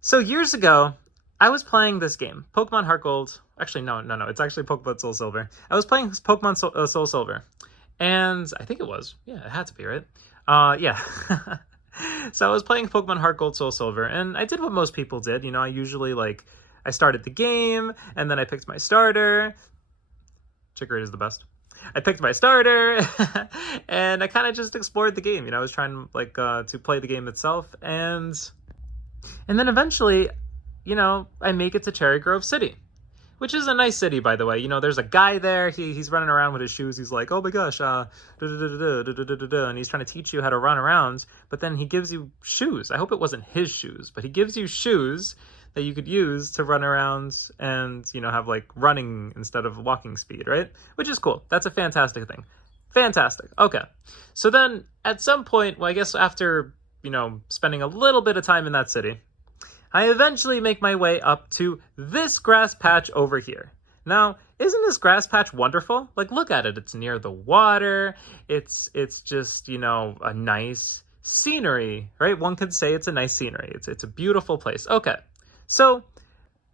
So years ago, I was playing this game, Pokemon Heart Gold. Actually, no. It's actually Pokemon Soul Silver. I was playing Pokemon Soul Silver, and I think it was. Yeah, it had to be, right? Yeah. So I was playing Pokemon Heart Gold Soul Silver, and I did what most people did. I usually I started the game, and then I picked my starter. Chikorita is the best. I picked my starter, and I kind of just explored the game. I was trying to play the game itself, and then eventually, I make it to Cherry Grove City, which is a nice city, by the way. There's a guy there. He's running around with his shoes. He's like, oh my gosh, and he's trying to teach you how to run around. But then he gives you shoes. I hope it wasn't his shoes, but he gives you shoes that you could use to run around and, have running instead of walking speed, right? Which is cool. That's a fantastic thing. Fantastic. Okay. So then at some point, well, I guess after, spending a little bit of time in that city, I eventually make my way up to this grass patch over here. Now, isn't this grass patch wonderful? Look at it. It's near the water. It's just, a nice scenery, right? One could say it's a nice scenery. It's a beautiful place. Okay. So,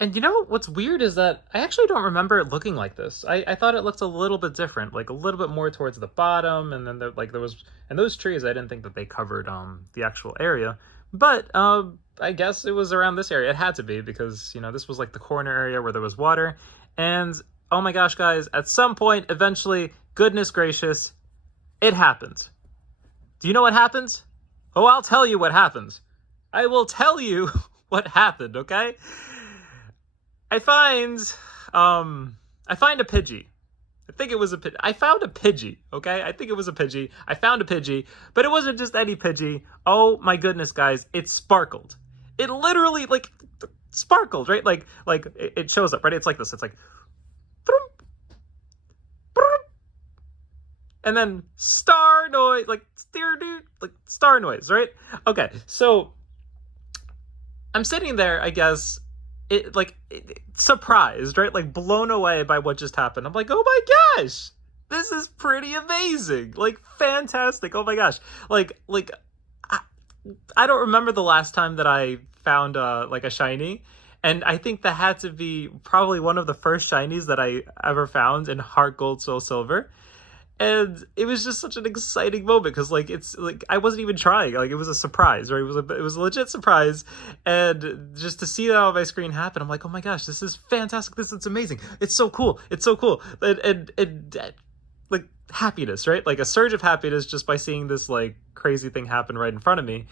and what's weird is that I actually don't remember it looking like this. I thought it looked a little bit different, a little bit more towards the bottom, and then there was, and those trees, I didn't think that they covered the actual area. But I guess it was around this area. It had to be because, this was the corner area where there was water. And oh my gosh, guys, at some point, eventually, goodness gracious, it happened. Do you know what happened? Oh, I'll tell you what happened. I will tell you what happened, okay? I find a Pidgey. I think it was a Pidgey. I found a Pidgey, okay? I think it was a Pidgey. I found a Pidgey, but it wasn't just any Pidgey. Oh my goodness, guys, it sparkled. It literally sparkled, right? It shows up, right? It's like this. It's like and then star noise, star noise, right? Okay, so I'm sitting there, I guess, surprised, right? Blown away by what just happened. I'm like, oh my gosh, this is pretty amazing. Fantastic. Oh my gosh. I don't remember the last time that I found a shiny. And I think that had to be probably one of the first shinies that I ever found in Heart Gold Soul Silver. And it was just such an exciting moment because I wasn't even trying. It was a surprise, right? It was a legit surprise, and just to see that on my screen happen, I'm like, oh my gosh, this is fantastic. This is amazing. It's so cool. It's so cool. And happiness, right? A surge of happiness just by seeing this crazy thing happen right in front of me.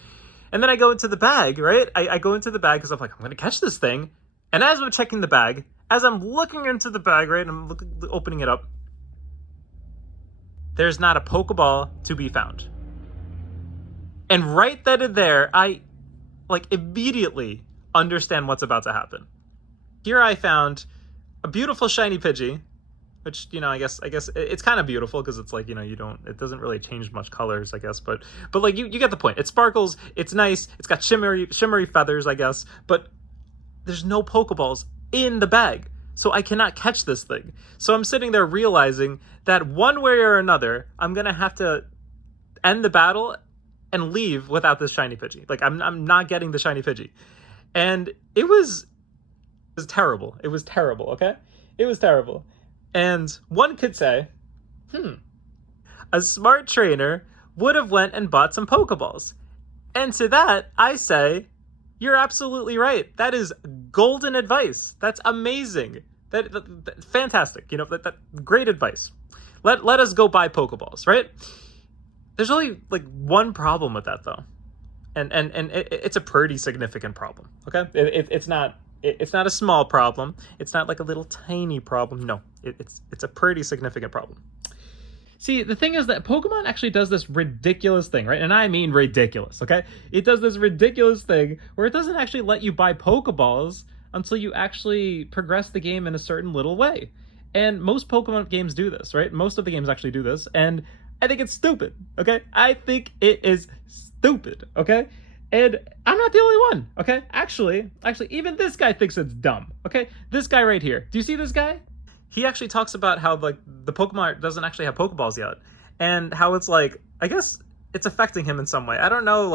And then I go into the bag, right? I go into the bag because I'm like, I'm gonna catch this thing. And as I'm checking the bag, as I'm looking into the bag, right, and I'm opening it up, there's not a Pokeball to be found. And right then and there, I immediately understand what's about to happen. Here I found a beautiful shiny Pidgey, which, I guess it's kind of beautiful because it's it doesn't really change much colors, I guess, but you get the point. It sparkles, it's nice, it's got shimmery feathers, I guess, but there's no Pokeballs in the bag. So I cannot catch this thing. So I'm sitting there realizing that one way or another, I'm going to have to end the battle and leave without this shiny Pidgey. I'm not getting the shiny Pidgey. And it was terrible. It was terrible, okay? It was terrible. And one could say, a smart trainer would have went and bought some Pokeballs. And to that, I say, you're absolutely right. That is golden advice. That's amazing. That fantastic. That great advice. Let us go buy Pokeballs, right? There's only one problem with that though, and it's a pretty significant problem. Okay, it's not a small problem. It's not a little tiny problem. No, it's a pretty significant problem. See, the thing is that Pokemon actually does this ridiculous thing, right? And I mean ridiculous, okay? It does this ridiculous thing where it doesn't actually let you buy Pokeballs until you actually progress the game in a certain little way. And most Pokemon games do this, right? Most of the games actually do this, and I think it's stupid, okay? I think it is stupid, okay? And I'm not the only one, okay? Actually, even this guy thinks it's dumb, okay? This guy right here. Do you see this guy? He actually talks about how the Pokemon doesn't actually have Pokeballs yet, and how it's I guess it's affecting him in some way. I don't know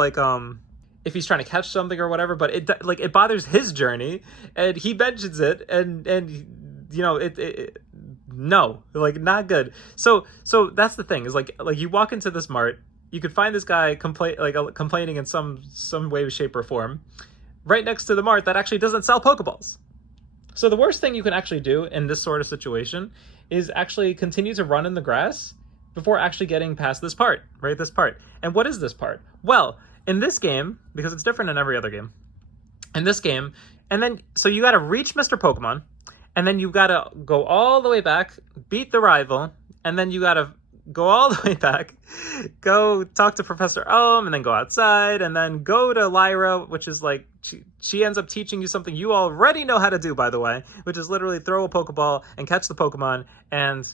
if he's trying to catch something or whatever, but it bothers his journey, and he mentions it, and you know, no, like, not good. So that's the thing, is like you walk into this mart, you could find this guy complaining in some way, shape, or form, right next to the mart that actually doesn't sell Pokeballs. So the worst thing you can actually do in this sort of situation is actually continue to run in the grass before actually getting past this part, right? This part. And what is this part? Well, in this game, because it's different in every other game, in this game, and then, so you got to reach Mr. Pokemon, and then you got to go all the way back, beat the rival, and then you got to go all the way back, go talk to Professor Ohm, and then go outside, and then go to Lyra, which is like, she ends up teaching you something you already know how to do, by the way, which is literally throw a Pokeball and catch the Pokemon, and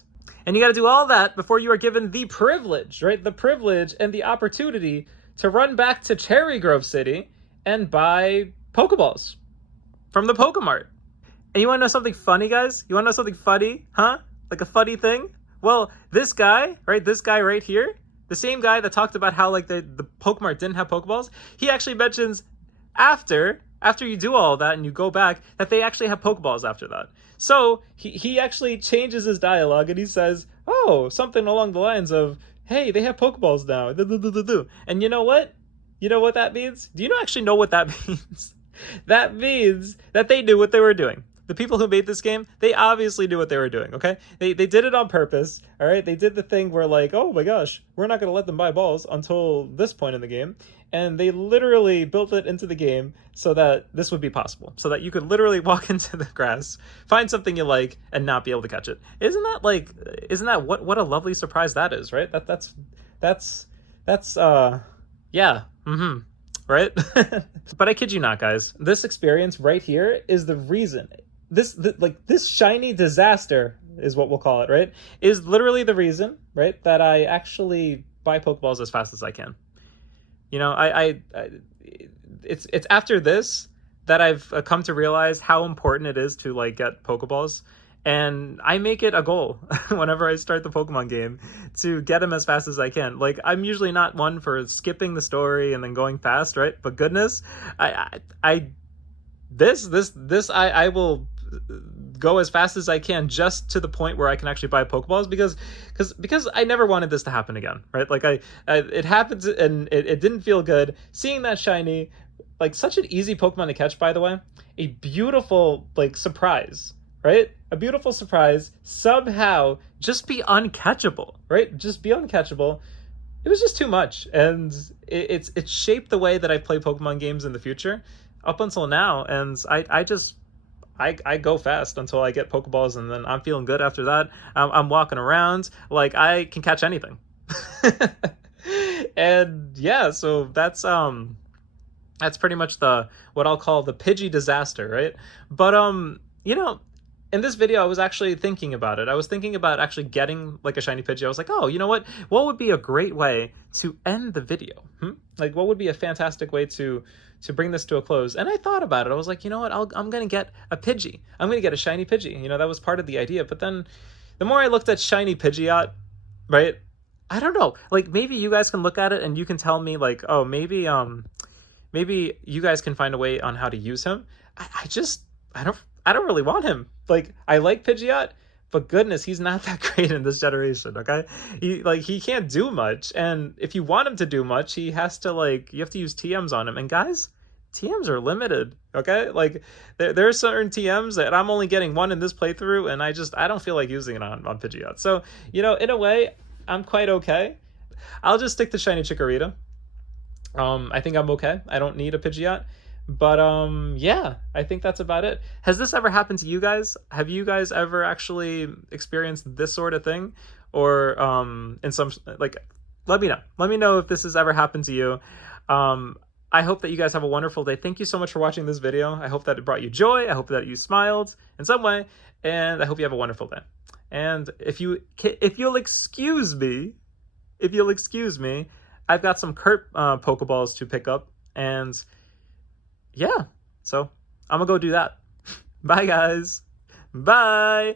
you got to do all that before you are given the privilege, right? The privilege and the opportunity to run back to Cherry Grove City and buy Pokeballs from the Pokemart. And you want to know something funny, guys? You want to know something funny? Huh? Like a funny thing? Well, this guy right here, the same guy that talked about how like the Pokemart didn't have Pokeballs, he actually mentions after you do all of that and you go back, that they actually have Pokeballs after that. So he actually changes his dialogue and he says, oh, something along the lines of, hey, they have Pokeballs now. And you know what? You know what that means? Do you actually know what that means? That means that they knew what they were doing. The people who made this game, they obviously knew what they were doing, okay? They did it on purpose, all right? They did the thing where like, oh my gosh, we're not going to let them buy balls until this point in the game. And they literally built it into the game so that this would be possible. So that you could literally walk into the grass, find something you like, and not be able to catch it. Isn't that what a lovely surprise that is, right? That's yeah, right? But I kid you not, guys. This experience right here is the reason. This shiny disaster is what we'll call it, right? Is literally the reason, right, that I actually buy Pokeballs as fast as I can. You know, it's after this that I've come to realize how important it is to like get Pokeballs, and I make it a goal whenever I start the Pokemon game to get them as fast as I can. Like, I'm usually not one for skipping the story and then going fast, right? But goodness, I will go as fast as I can, just to the point where I can actually buy Pokeballs, because I never wanted this to happen again, right? Like it happened and it didn't feel good seeing that shiny, like such an easy Pokemon to catch, by the way, a beautiful like surprise, right? A beautiful surprise, somehow just be uncatchable, right? Just be uncatchable. It was just too much, and it's shaped the way that I play Pokemon games in the future up until now, and I go fast until I get Pokeballs, and then I'm feeling good after that. I'm walking around like I can catch anything. And yeah, so that's pretty much what I'll call the Pidgey Disaster, right? But you know, in this video, I was actually thinking about it. I was thinking about actually getting like a shiny Pidgey. I was like, oh, you know what? What would be a great way to end the video? Like, what would be a fantastic way to bring this to a close? And I thought about it. I was like, you know what? I'm going to get a Pidgey. I'm going to get a shiny Pidgey. You know, that was part of the idea. But then the more I looked at shiny Pidgeot, right? I don't know. Like, maybe you guys can look at it and you can tell me like, oh, maybe you guys can find a way on how to use him. I don't really want him. Like, I like Pidgeot, but goodness, he's not that great in this generation, okay? He can't do much, and if you want him to do much, you have to use TMs on him. And guys, TMs are limited, okay? Like, there are certain TMs that I'm only getting one in this playthrough, and I don't feel like using it on Pidgeot. So, you know, in a way, I'm quite okay. I'll just stick to shiny Chikorita. I think I'm okay. I don't need a Pidgeot. But yeah, I think that's about it. Has this ever happened to you guys? Have you guys ever actually experienced this sort of thing? Or in some, like, let me know if this has ever happened to you. I hope that you guys have a wonderful day. Thank you so much for watching this video. I hope that it brought you joy. I hope that you smiled in some way, and I hope you have a wonderful day. And if you'll excuse me, I've got some Kurt Pokeballs to pick up, and yeah, so I'm gonna go do that. Bye, guys. Bye.